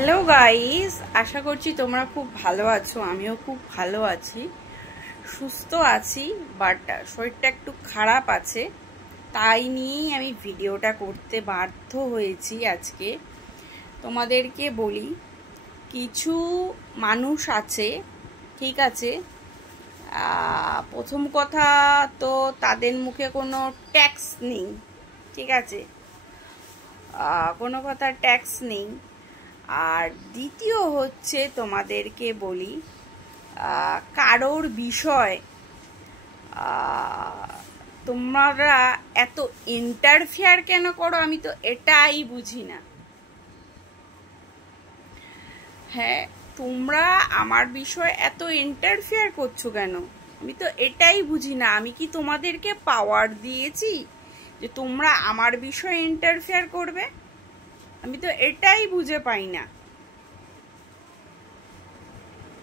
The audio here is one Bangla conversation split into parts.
হ্যালো গাইস, আশা করছি তোমরা খুব ভালো আছো। আমিও খুব ভালো আছি, সুস্থ আছি, বাট শরীরটা একটু খারাপ আছে। তাই নিয়েই আমি ভিডিওটা করতে বাধ্য হয়েছি আজকে। তোমাদেরকে বলি, কিছু মানুষ আছে, ঠিক আছে, প্রথম কথা তো তাদের মুখে কোনো ট্যাক্স নেই, ঠিক আছে, কোনো কথা ট্যাক্স নেই। আর দ্বিতীয় হচ্ছে তোমাদেরকে বলি, কারোর বিষয় তোমরা এত ইন্টারফেয়ার কেন করো, আমি তো এটাই বুঝি না। হ্যাঁ, তোমরা আমার বিষয়ে এত ইন্টারফেয়ার করছো কেন, আমি তো এটাই বুঝি না। আমি কি তোমাদেরকে পাওয়ার দিয়েছি যে তোমরা আমার বিষয়ে ইন্টারফেয়ার করবে? আমি তো এটাই বুঝে পাই না,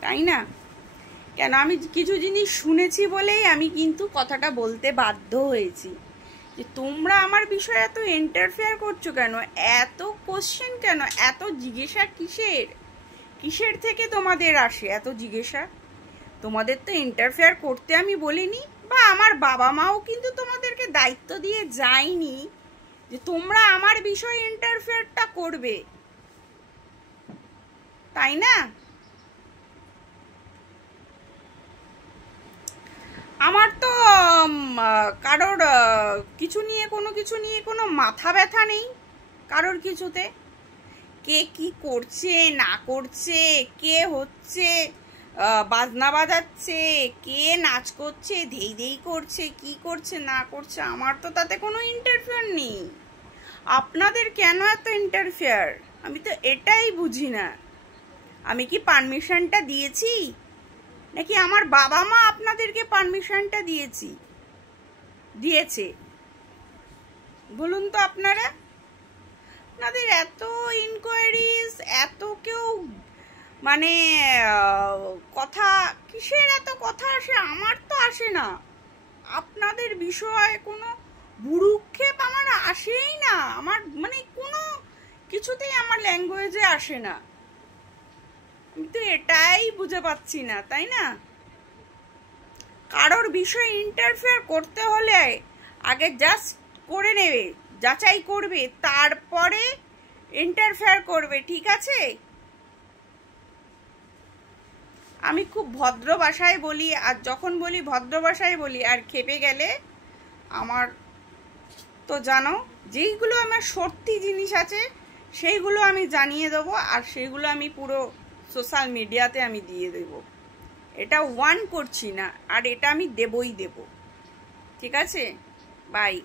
তাই না? কেন, আমি কিছু জিনিস শুনেছি বলেই আমি কিন্তু কথাটা বলতে বাধ্য হয়েছি যে তোমরা আমার বিষয়ে এত ইন্টারফেয়ার করছো কেন, এত কোশ্চেন কেন, এত জিজ্ঞাসা কিসের থেকে তোমাদের আসে এত জিজ্ঞাসা? তোমাদের তো ইন্টারফেয়ার করতে আমি বলিনি, বা আমার বাবা মাও কিন্তু তোমাদেরকে দায়িত্ব দিয়ে যায়নি যে তোমরা আমার বিষয়ে ইন্টারফেয়ারটা করবে, তাই না? আমার তো কারোর কিছু নিয়ে কোনো মাথা ব্যথা নেই কারোর কিছুতে। কে কি করছে না করছে, কে হচ্ছে বাজনা বাজাচ্ছে, কে নাচ করছে, ধেই ধেই করছে, কি করছে না করছে, আমার তো তাতে কোনো ইন্টারফেয়ার নেই। আপনাদের কেন এত ইন্টারফেয়ার, আমি তো এটাই বুঝি না। আমি কি পারমিশনটা দিয়েছি, নাকি আমার বাবা মা আপনাদেরকে পারমিশনটা দিয়েছে? বলুন তো আপনারা। আপনাদের এত ইনকোয়ারিজ, এত কেউ মানে কথা, কিসের এত কথা আসে? আমার তো আসে না। আপনাদের বিষয়ে কোনো ভুরুক্ষেপ আমার আসেই না, আমার মানে কোনো কিছুতেই আমার ল্যাঙ্গুয়েজে আসে না। আমি তো এটাই বুঝে পাচ্ছি না, তাই না? কারোর বিষয়ে ইন্টারফেয়ার করতে হলে আগে জাস্ট করে নেবে, যাচাই করবে, তারপরে ইন্টারফেয়ার করবে, ঠিক আছে? আমি খুব ভদ্র ভাষায় বলি, আর যখন বলি ভদ্র ভাষায় বলি, আর খেপে গেলে আমার তো জানো, যেইগুলো আমার সত্যি জিনিস আছে সেইগুলো আমি জানিয়ে দেবো, আর সেইগুলো আমি পুরো সোশ্যাল মিডিয়াতে আমি দিয়ে দেবো। এটা ওয়ান করছি না, আর এটা আমি দেবই দেব, ঠিক আছে? বাই।